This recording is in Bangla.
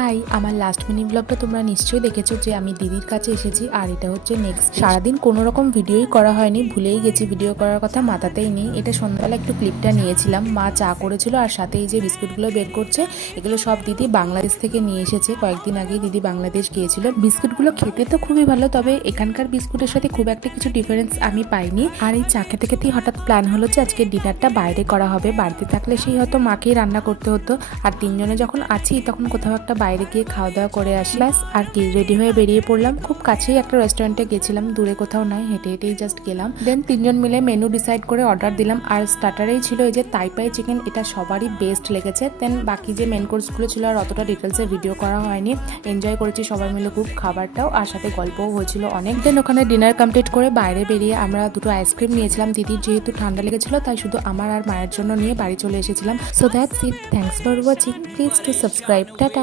হাই, আমার লাস্ট মিনি ব্লগটা তোমরা নিশ্চয়ই দেখেছো যে আমি দিদির কাছে এসেছি। আর এটা হচ্ছে নেক্সট সারাদিন কোনো রকম ভিডিওই করা হয়নি, ভুলেই গেছি ভিডিও করার কথা, মাথাতেই নেই। এটা সন্ধ্যাবেলা একটু ক্লিপটা নিয়েছিলাম, মা চা করেছিল আর সাথে এই যে বিস্কুটগুলো বের করছে, এগুলো সব দিদি বাংলাদেশ থেকে নিয়ে এসেছে। কয়েকদিন আগেই দিদি বাংলাদেশ গিয়েছিল। বিস্কুটগুলো খেতে তো খুবই ভালো, তবে এখানকার বিস্কুটের সাথে খুব একটা কিছু ডিফারেন্স আমি পাইনি। আর এই চা খেতে খেতেই হঠাৎ প্ল্যান হলো যে আজকে ডিনারটা বাইরে করা হবে। বাড়িতে থাকলে সেই হয়তো মাকেই রান্না করতে হতো, আর তিনজনে যখন আছি তখন কোথাও একটা বাইরে গিয়ে খাওয়া দাওয়া করে আসি। ব্যাস আর কি, রেডি হয়ে বেরিয়ে পড়লাম। খুব কাছেই একটা রেস্টুরেন্টে গেছিলাম, দূরে কোথাও নয়, হেঁটে হেঁটেই জাস্ট গেলাম। দেন তিনজন মিলে মেনু ডিসাইড করে অর্ডার দিলাম। আর স্টার্টারেই ছিল এই যে তাইপাই চিকেন, এটা সবারই বেস্ট লেগেছে। দেন বাকি যে মেন কোর্সগুলো ছিল আর অতটা ডিটেলসে ভিডিও করা হয়নি। এনজয় করেছি সবাই মিলে খুব খাবারটাও, আর সাথে গল্পও হয়েছিল অনেক। দেন ওখানে ডিনার কমপ্লিট করে বাইরে বেরিয়ে আমরা দুটো আইসক্রিম নিয়েছিলাম। দিদির যেহেতু ঠান্ডা লেগেছিল তাই শুধু আমার আর মায়ের জন্য নিয়ে বাড়ি চলে এসেছিলাম। So that's it, thanks for watching, please to subscribe, tata.